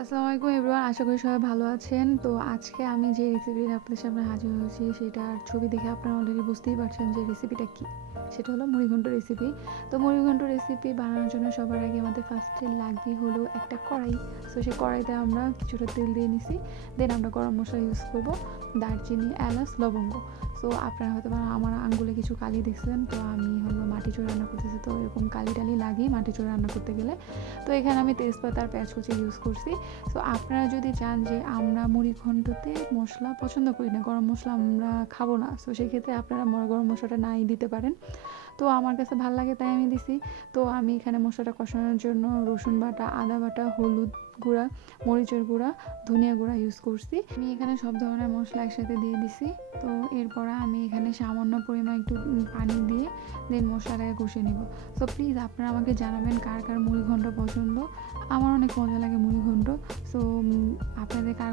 আসসালামু আলাইকুম এভরিওয়ান, আশা করি সবাই ভালো আছেন। তো আজকে আমি যে রেসিপি আপনাদের সামনে হাজির হয়েছি সেটার ছবি দেখে আপনারা অলরেডি বুঝতেই পারছেন যে রেসিপিটা কী। সেটা হলো মুড়িঘণ্ট রেসিপি। তো মুড়িঘণ্ট রেসিপি বানানোর জন্য সবার আগে আমাদের ফার্স্টে লাগবে হলো একটা কড়াই। সো সেই কড়াইতে আমরা কিছুটা তেল দিয়ে নিছি। দেন আমরা গরম মশলা ইউজ করবো, দারচিনি, এলাচ, লবঙ্গ। সো আপনারা হয়তো আমার আঙ্গুলে কিছু কালি দেখছেন, তো আমি হলো মাটি চুর রান্না করতেছি, তো এরকম কালি টালি লাগিয়ে মাটি চুর রান্না করতে গেলে তো এখানে আমি তেজপাতা আর পেঁয়াজ কুচি ইউজ করছি। সো আপনারা যদি চান যে আমরা মুড়িঘণ্টতে মশলা পছন্দ করি না, গরম মশলা আমরা খাবো না, সো সেক্ষেত্রে আপনারা গরম মশলাটা নাই দিতে পারেন। তো আমার কাছে ভালো লাগে তাই আমি দিছি। তো আমি এখানে মশলাটা কষানোর জন্য রসুন বাটা, আদা বাটা, হলুদ গুঁড়া, মরিচের গুঁড়া, ধনিয়া গুঁড়া ইউজ করছি। আমি এখানে সব ধরনের মশলা একসাথে দিয়ে দিছি। তো এরপর আমি এখানে সামান্য পরিমাণ একটু পানি দিয়ে দেন মশলাটাকে কষিয়ে নিব। সো প্লিজ আপনারা আমাকে জানাবেন কার কার মুড়িঘণ্ট পছন্দ। আমার অনেক মজা লাগে মুড়িঘণ্ট। সো আপনাদের কার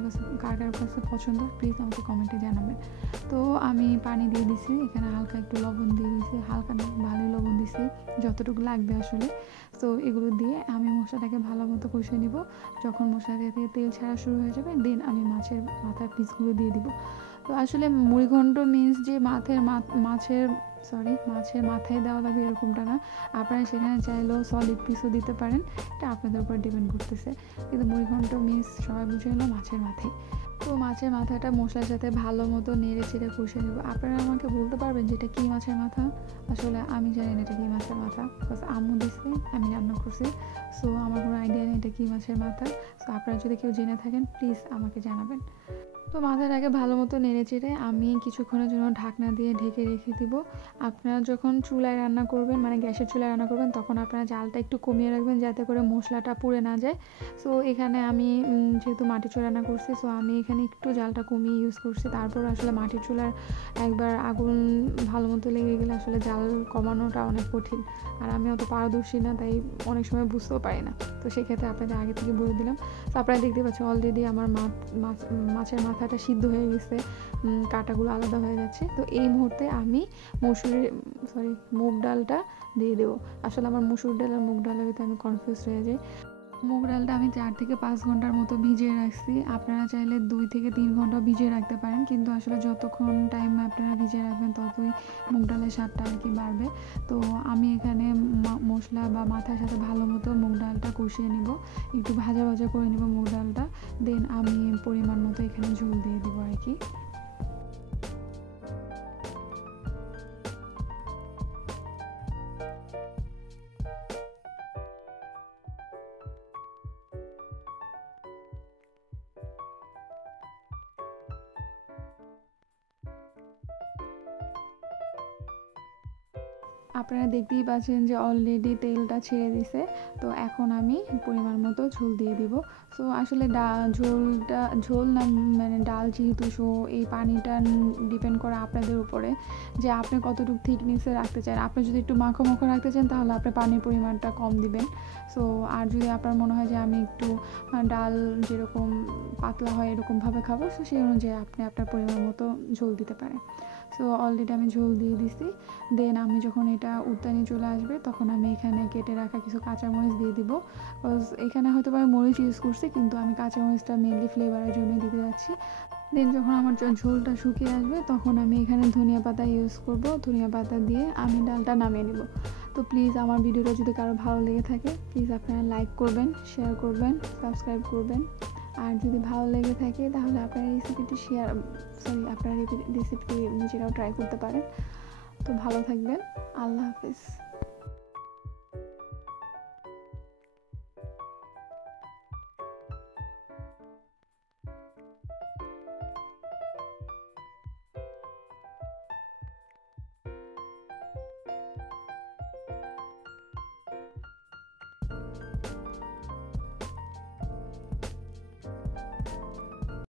কাছে পছন্দ প্লিজ আমাকে কমেন্টে জানাবেন। তো আমি পানি দিয়ে দিছি, এখানে হালকা একটু লবণ দিয়ে দিছি, হালকা না ভালোই লবণ দিছি, যতটুকু লাগবে আসলে। তো এগুলো দিয়ে আমি মশলাটাকে ভালো মতো কষিয়ে নিব। যখন মশলা থেকে তেল ছাড়া শুরু হয়ে যাবে দেন আমি মাথার পিসগুলো দিয়ে দিব। তো আসলে মুড়িঘণ্ট মিন্স যে মাছের মাথায় দেওয়া লাগবে এরকমটা না, আপনারা সেখানে চাইলেও সলিড পিসও দিতে পারেন, এটা আপনাদের উপর ডিপেন্ড করতেছে। কিন্তু মুড়িঘণ্ট মিন্স সবাই বুঝে এলো মাছের মাথায়। তো মাছের মাথাটা মশলার সাথে ভালো মতো নেড়ে চেড়ে কষিয়ে নেব। আপনারা আমাকে বলতে পারবেন যে এটা কী মাছের মাথা? আসলে আমি জানি না এটা কী মাছের মাথা, বাস আম্মু দিচ্ছে, আমি রান্না করছি। সো আমার কোনো আইডিয়া নেই এটা কী মাছের মাথা। সো আপনারা যদি কেউ জেনে থাকেন প্লিজ আমাকে জানাবেন। তো মাথাটাকে ভালো মতো নেড়ে চেড়ে আমি কিছুক্ষণের জন্য ঢাকনা দিয়ে ঢেকে রেখে দিব। আপনারা যখন চুলায় রান্না করবেন, মানে গ্যাসের চুলায় রান্না করবেন, তখন আপনারা জালটা একটু কমিয়ে রাখবেন যাতে করে মশলাটা পুড়ে না যায়। সো এখানে আমি যেহেতু মাটির চুলা রান্না করছি, সো আমি এখানে একটু জালটা কমিয়ে ইউজ করছি। তারপর আসলে মাটির চুলার একবার আগুন ভালো মতো লেগে গেলে আসলে জাল কমানোটা অনেক কঠিন, আর আমি অত পারদর্শী না, তাই অনেক সময় বুঝতেও পারি না। তো সেক্ষেত্রে আপনাদের আগে থেকে বলে দিলাম। তো আপনারা দেখতে পাচ্ছেন অলরেডি আমার মাছের মাথাটা সিদ্ধ হয়ে গেছে, কাঁটাগুলো আলাদা হয়ে যাচ্ছে। তো এই মুহূর্তে আমি মুগ ডালটা দিয়ে দেবো। আসলে আমার মসুর ডাল আর মুগ ডালের ভিতরে আমি কনফিউজ হয়ে যাই। মুগ ডালটা আমি 4 থেকে 5 ঘন্টার মতো ভিজিয়ে রাখছি। আপনারা চাইলে 2 থেকে 3 ঘন্টা ভিজিয়ে রাখতে পারেন, কিন্তু আসলে যতক্ষণ টাইম আপনারা ভিজিয়ে রাখবেন ততই মুগ ডালের স্বাদটা আর কি বাড়বে। তো আমি এখানে মশলা বা মাথার সাথে ভালো মতো মুগ ডালটা কষিয়ে নিব, একটু ভাজা ভাজা করে নিব মুগ ডালটা। দেন আমি পরিমাণ মতো এখানে ঝোল দিয়ে দেবো আর কি। আপনারা দেখতেই পাচ্ছেন যে অলরেডি তেলটা ছেড়ে দিছে। তো এখন আমি পরিমাণ মতো ঝোল দিয়ে দিব। সো আসলে ঝোল না, মানে ডাল যেহেতু, সো এই পানিটা ডিপেন্ড করে আপনাদের উপরে যে আপনি কতটুকু থিকনেসে রাখতে চান। আপনি যদি একটু মাখো মাখো রাখতে চান তাহলে আপনি পানির পরিমাণটা কম দিবেন। সো আর যদি আপনার মনে হয় যে আমি একটু ডাল যেরকম পাতলা হয় এরকমভাবে খাবো, সো সেই অনুযায়ী আপনি আপনার পরিমাণ মতো ঝোল দিতে পারেন। সো অলরেডি আমি ঝোল দিয়ে দিছি। দেন আমি যখন এটা উত্তানি চলে আসবে তখন আমি এখানে কেটে রাখা কিছু কাঁচামরিচ দিয়ে দিব। বিকজ এখানে হয়তো আমি মরিচ ইউজ করছি, কিন্তু আমি কাঁচামরিচটা মেনলি ফ্লেভারের জন্য দিতে যাচ্ছি। দেন যখন আমার ঝোলটা শুকিয়ে আসবে তখন আমি এখানে ধনিয়া পাতা ইউজ করব। ধনিয়া পাতা দিয়ে আমি ডালটা নামিয়ে নেব। তো প্লিজ আমার ভিডিওটা যদি কারো ভালো লেগে থাকে প্লিজ আপনারা লাইক করবেন, শেয়ার করবেন, সাবস্ক্রাইব করবেন। আর যদি ভালো লেগে থাকে তাহলে আপনারা রেসিপিটি নিজেরাও ট্রাই করতে পারেন। তো ভালো থাকবেন, আল্লাহ হাফেজ।